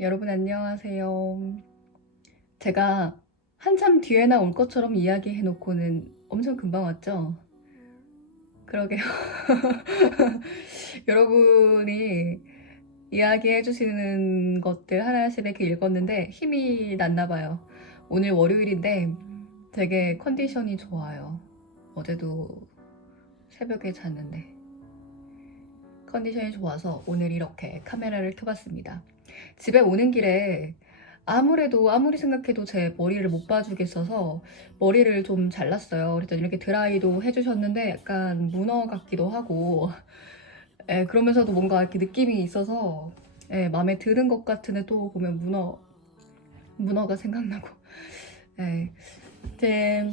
여러분 안녕하세요. 제가 한참 뒤에나 올 것처럼 이야기해 놓고는 엄청 금방 왔죠? 그러게요. 여러분이 이야기해 주시는 것들 하나씩 이렇게 읽었는데 힘이 났나 봐요. 오늘 월요일인데 되게 컨디션이 좋아요. 어제도 새벽에 잤는데 컨디션이 좋아서 오늘 이렇게 카메라를 켜봤습니다. 집에 오는 길에 아무래도 아무리 생각해도 제 머리를 못 봐주겠어서 머리를 좀 잘랐어요. 그랬더니 이렇게 드라이도 해주셨는데 약간 문어 같기도 하고. 예, 그러면서도 뭔가 이렇게 느낌이 있어서 예, 마음에 드는 것 같은데 또 보면 문어 문어가 생각나고. 예, 이제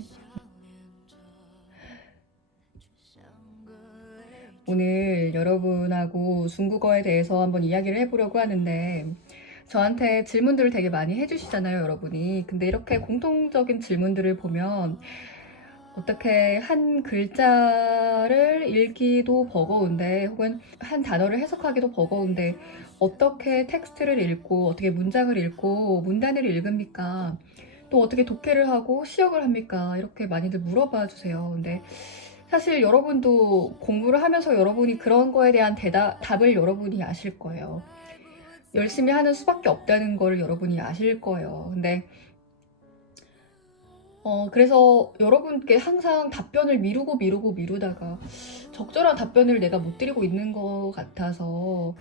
오늘 여러분하고 중국어에 대해서 한번 이야기를 해보려고 하는데 저한테 질문들을 되게 많이 해주시잖아요, 여러분이. 근데 이렇게 공통적인 질문들을 보면 어떻게 한 글자를 읽기도 버거운데 혹은 한 단어를 해석하기도 버거운데 어떻게 텍스트를 읽고 어떻게 문장을 읽고 문단을 읽습니까? 또 어떻게 독해를 하고 시역을 합니까? 이렇게 많이들 물어봐 주세요. 근데 사실 여러분도 공부를 하면서 여러분이 그런 거에 대한 대답, 답을 여러분이 아실 거예요. 열심히 하는 수밖에 없다는 걸 여러분이 아실 거예요. 근데 어, 그래서 여러분께 항상 답변을 미루고 미루고 미루다가 적절한 답변을 내가 못 드리고 있는 것 같아서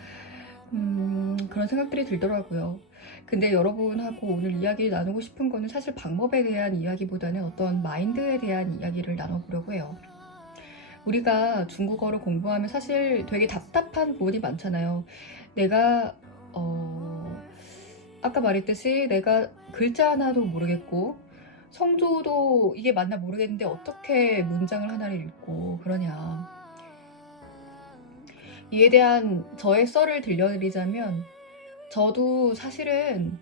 음, 그런 생각들이 들더라고요. 근데 여러분하고 오늘 이야기 나누고 싶은 거는 사실 방법에 대한 이야기보다는 어떤 마인드에 대한 이야기를 나눠보려고 해요. 우리가 중국어를 공부하면 사실 되게 답답한 부분이 많잖아요. 내가 어, 아까 말했듯이 내가 글자 하나도 모르겠고 성조도 이게 맞나 모르겠는데 어떻게 문장을 하나를 읽고 그러냐. 이에 대한 저의 썰을 들려드리자면 저도 사실은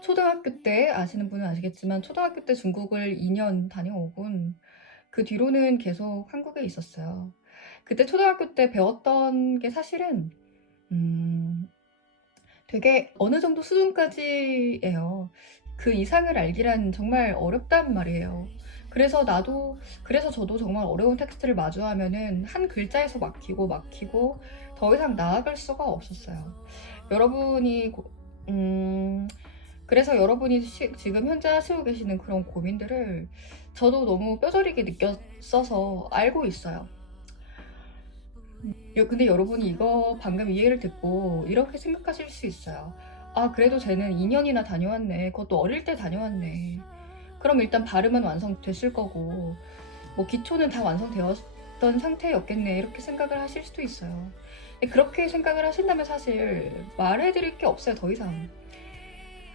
초등학교 때 아시는 분은 아시겠지만 초등학교 때 중국을 2년 다녀오곤 그 뒤로는 계속 한국에 있었어요. 그때 초등학교 때 배웠던 게 사실은 음, 되게 어느 정도 수준까지예요. 그 이상을 알기란 정말 어렵단 말이에요. 그래서 나도 그래서 저도 정말 어려운 텍스트를 마주하면은 한 글자에서 막히고 막히고 더 이상 나아갈 수가 없었어요. 여러분이 고- 음 그래서 여러분이 시- 지금 현재 하시고 계시는 그런 고민들을 저도 너무 뼈저리게 느꼈어서 알고 있어요. 여- 근데 여러분이 이거 방금 이해를 듣고 이렇게 생각하실 수 있어요. 아, 그래도 쟤는 2년이나 다녀왔네. 그것도 어릴 때 다녀왔네. 그럼 일단 발음은 완성됐을 거고, 뭐 기초는 다 완성되었던 상태였겠네. 이렇게 생각을 하실 수도 있어요. 근데 그렇게 생각을 하신다면 사실 말해드릴 게 없어요, 더 이상.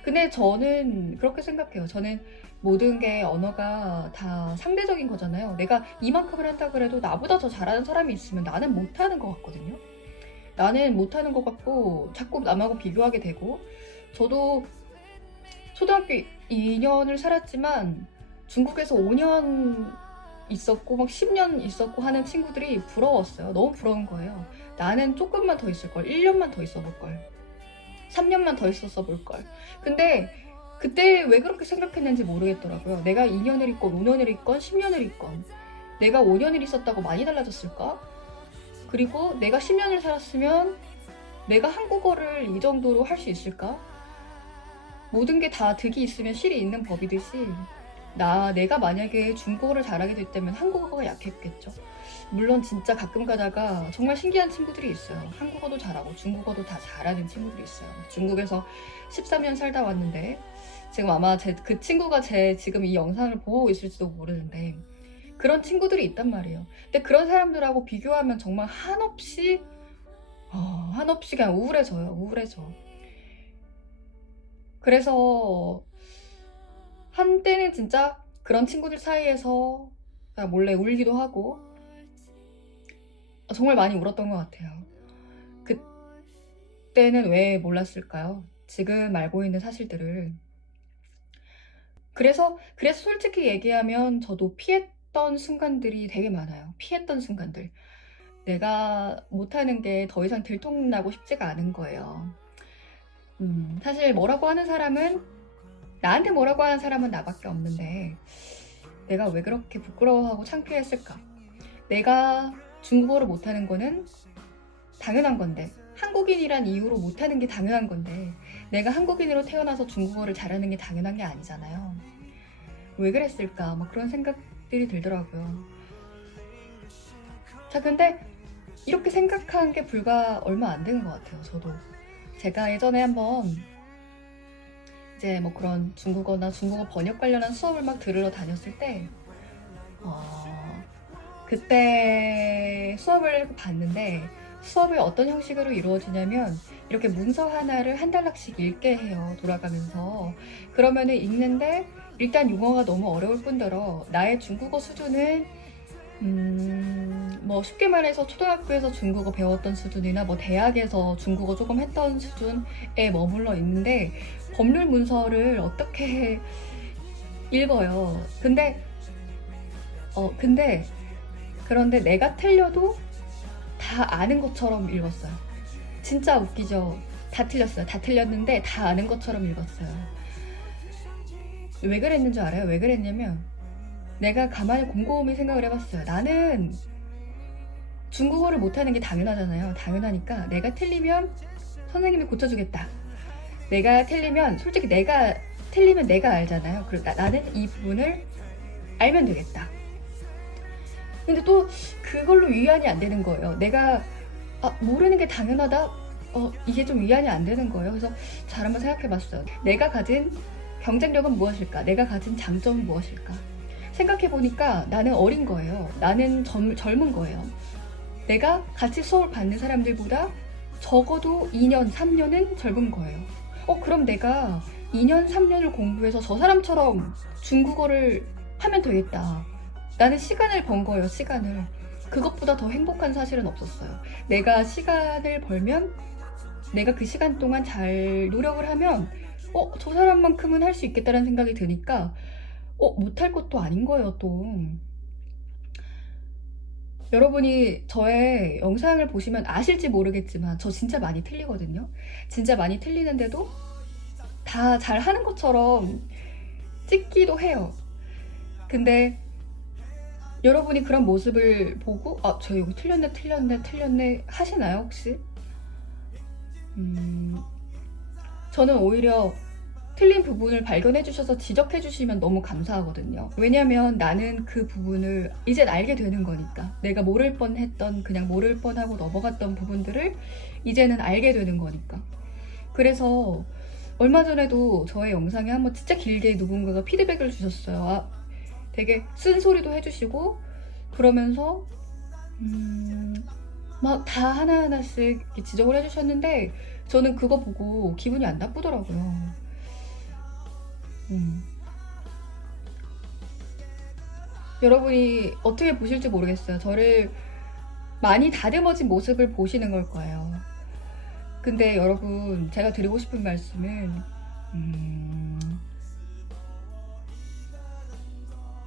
근데 저는 그렇게 생각해요. 저는 모든 게 언어가 다 상대적인 거잖아요. 내가 이만큼을 한다 그래도 나보다 더 잘하는 사람이 있으면 나는 못하는 것 같거든요. 나는 못하는 것 같고 자꾸 남하고 비교하게 되고 저도 초등학교 2년을 살았지만 중국에서 5년 있었고 막 10년 있었고 하는 친구들이 부러웠어요. 너무 부러운 거예요. 나는 조금만 더 있을 걸. 1년만 더 있어 볼 걸. 3년만 더 있었어 볼 걸. 근데 그때 왜 그렇게 생각했는지 모르겠더라고요. 내가 2년을 있건 5년을 있건 10년을 있건 내가 5년을 있었다고 많이 달라졌을까? 그리고 내가 10년을 살았으면 내가 한국어를 이 정도로 할 수 있을까? 모든 게 다 득이 있으면 실이 있는 법이듯이 나 내가 만약에 중국어를 잘하게 됐다면 한국어가 약했겠죠. 물론 진짜 가끔 가다가 정말 신기한 친구들이 있어요. 한국어도 잘하고 중국어도 다 잘하는 친구들이 있어요. 중국에서 13년 살다 왔는데 지금 아마 제, 그 친구가 제 지금 이 영상을 보고 있을지도 모르는데 그런 친구들이 있단 말이에요. 근데 그런 사람들하고 비교하면 정말 한없이 어, 한없이 그냥 우울해져요. 우울해져. 그래서 한때는 진짜 그런 친구들 사이에서 그냥 몰래 울기도 하고 정말 많이 울었던 것 같아요. 그때는 왜 몰랐을까요? 지금 알고 있는 사실들을. 그래서, 그래서 솔직히 얘기하면 저도 피했던 순간들이 되게 많아요. 피했던 순간들. 내가 못하는 게 더 이상 들통나고 싶지가 않은 거예요. 음, 사실 뭐라고 하는 사람은 나한테 뭐라고 하는 사람은 나밖에 없는데 내가 왜 그렇게 부끄러워하고 창피했을까? 내가 중국어를 못하는 거는 당연한 건데 한국인이란 이유로 못하는 게 당연한 건데 내가 한국인으로 태어나서 중국어를 잘하는 게 당연한 게 아니잖아요. 왜 그랬을까? 막 그런 생각들이 들더라고요. 자, 근데 이렇게 생각한 게 불과 얼마 안 되는 것 같아요. 저도 제가 예전에 한번 이제 뭐 그런 중국어나 중국어 번역 관련한 수업을 막 들으러 다녔을 때, 어, 그때 수업을 봤는데 수업이 어떤 형식으로 이루어지냐면 이렇게 문서 하나를 한 단락씩 읽게 해요. 돌아가면서. 그러면은 읽는데 일단 용어가 너무 어려울 뿐더러 나의 중국어 수준은 음, 뭐 쉽게 말해서 초등학교에서 중국어 배웠던 수준이나 뭐 대학에서 중국어 조금 했던 수준에 머물러 있는데 법률 문서를 어떻게 읽어요. 근데 어 근데 그런데 내가 틀려도 다 아는 것처럼 읽었어요. 진짜 웃기죠. 다 틀렸어요. 다 틀렸는데 다 아는 것처럼 읽었어요. 왜 그랬는 줄 알아요? 왜 그랬냐면 내가 가만히 곰곰이 생각을 해봤어요. 나는 중국어를 못하는 게 당연하잖아요. 당연하니까 내가 틀리면 선생님이 고쳐주겠다. 내가 틀리면 솔직히 내가 틀리면 내가 알잖아요. 그리고 나, 나는 이 부분을 알면 되겠다. 근데 또 그걸로 위안이 안 되는 거예요. 내가 아, 모르는 게 당연하다. 어, 이게 좀 위안이 안 되는 거예요. 그래서 잘 한번 생각해 봤어요. 내가 가진 경쟁력은 무엇일까? 내가 가진 장점은 무엇일까? 생각해 보니까 나는 어린 거예요. 나는 젊, 젊은 거예요. 내가 같이 수업을 받는 사람들보다 적어도 2년, 3년은 젊은 거예요. 어, 그럼 내가 2년, 3년을 공부해서 저 사람처럼 중국어를 하면 되겠다. 나는 시간을 번 거예요, 시간을. 그것보다 더 행복한 사실은 없었어요. 내가 시간을 벌면 내가 그 시간 동안 잘 노력을 하면 어, 저 사람만큼은 할 수 있겠다는 생각이 드니까 어, 못할 것도 아닌 거예요, 또. 여러분이 저의 영상을 보시면 아실지 모르겠지만 저 진짜 많이 틀리거든요. 진짜 많이 틀리는데도 다 잘 하는 것처럼 찍기도 해요. 근데 여러분이 그런 모습을 보고 아, 저 이거 틀렸네, 틀렸네, 틀렸네 하시나요, 혹시? 음, 저는 오히려 틀린 부분을 발견해 주셔서 지적해 주시면 너무 감사하거든요. 왜냐면 나는 그 부분을 이제 알게 되는 거니까. 내가 모를 뻔 했던, 그냥 모를 뻔 하고 넘어갔던 부분들을 이제는 알게 되는 거니까. 그래서 얼마 전에도 저의 영상에 한번 진짜 길게 누군가가 피드백을 주셨어요. 아, 되게 쓴소리도 해주시고, 그러면서, 음, 막 다 하나하나씩 지적을 해주셨는데, 저는 그거 보고 기분이 안 나쁘더라고요. 음. 여러분이 어떻게 보실지 모르겠어요. 저를 많이 다듬어진 모습을 보시는 걸 거예요. 근데 여러분, 제가 드리고 싶은 말씀은, 음,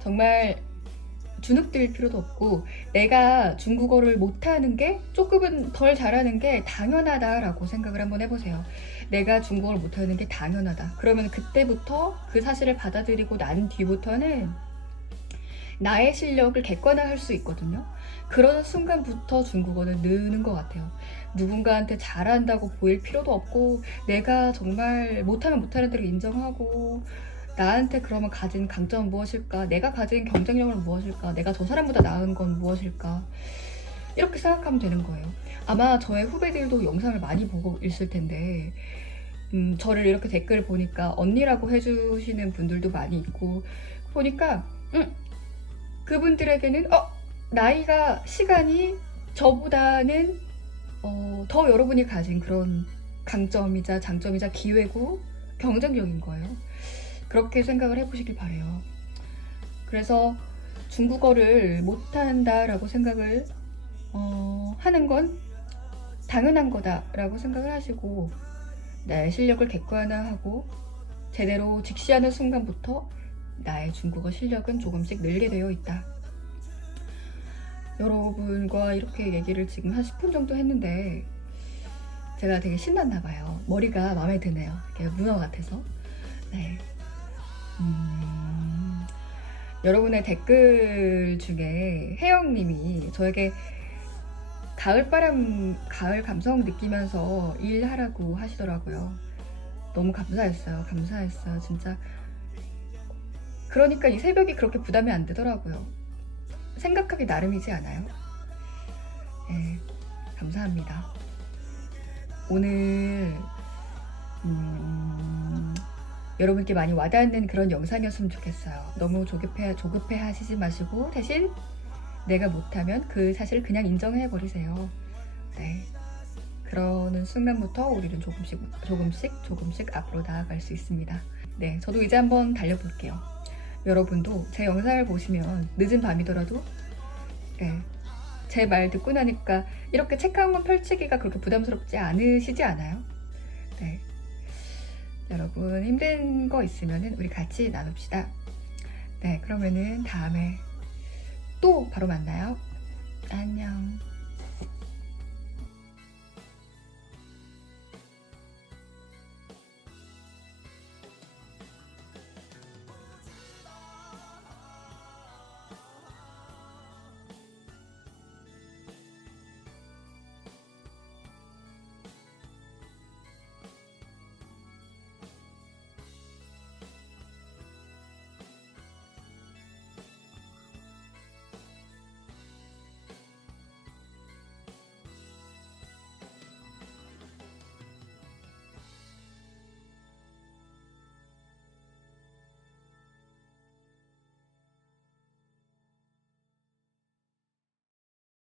정말 주눅들 필요도 없고, 내가 중국어를 못하는 게 조금은 덜 잘하는 게 당연하다라고 생각을 한번 해보세요. 내가 중국어를 못하는 게 당연하다. 그러면 그때부터 그 사실을 받아들이고 난 뒤부터는 나의 실력을 객관화할 수 있거든요. 그런 순간부터 중국어는 느는 것 같아요. 누군가한테 잘한다고 보일 필요도 없고, 내가 정말 못하면 못하는 대로 인정하고, 나한테 그러면 가진 강점은 무엇일까? 내가 가진 경쟁력은 무엇일까? 내가 저 사람보다 나은 건 무엇일까? 이렇게 생각하면 되는 거예요. 아마 저의 후배들도 영상을 많이 보고 있을 텐데, 음, 저를 이렇게 댓글 보니까 언니라고 해주시는 분들도 많이 있고, 보니까, 음, 그분들에게는, 어, 나이가, 시간이 저보다는, 어, 더 여러분이 가진 그런 강점이자 장점이자 기회고 경쟁력인 거예요. 그렇게 생각을 해보시길 바래요. 그래서 중국어를 못한다라고 생각을 어, 하는 건 당연한 거다라고 생각을 하시고 나의 실력을 객관화하고 제대로 직시하는 순간부터 나의 중국어 실력은 조금씩 늘게 되어 있다. 여러분과 이렇게 얘기를 지금 한 10분 정도 했는데 제가 되게 신났나 봐요. 머리가 마음에 드네요. 문어 같아서. 네. 음, 여러분의 댓글 중에 혜영님이 저에게 가을 바람, 가을 감성 느끼면서 일하라고 하시더라고요. 너무 감사했어요. 감사했어요. 진짜. 그러니까 이 새벽이 그렇게 부담이 안 되더라고요. 생각하기 나름이지 않아요? 네, 감사합니다. 오늘 음, 여러분께 많이 와닿는 그런 영상이었으면 좋겠어요. 너무 조급해 조급해 하시지 마시고 대신 내가 못하면 그 사실을 그냥 인정해 버리세요. 네. 그러는 순간부터 우리는 조금씩 조금씩 조금씩 앞으로 나아갈 수 있습니다. 네, 저도 이제 한번 달려볼게요. 여러분도 제 영상을 보시면 늦은 밤이더라도 네, 제 말 듣고 나니까 이렇게 책 한 권 펼치기가 그렇게 부담스럽지 않으시지 않아요? 네. 여러분 힘든 거 있으면 우리 같이 나눕시다. 네, 그러면은 다음에 또 바로 만나요. 안녕.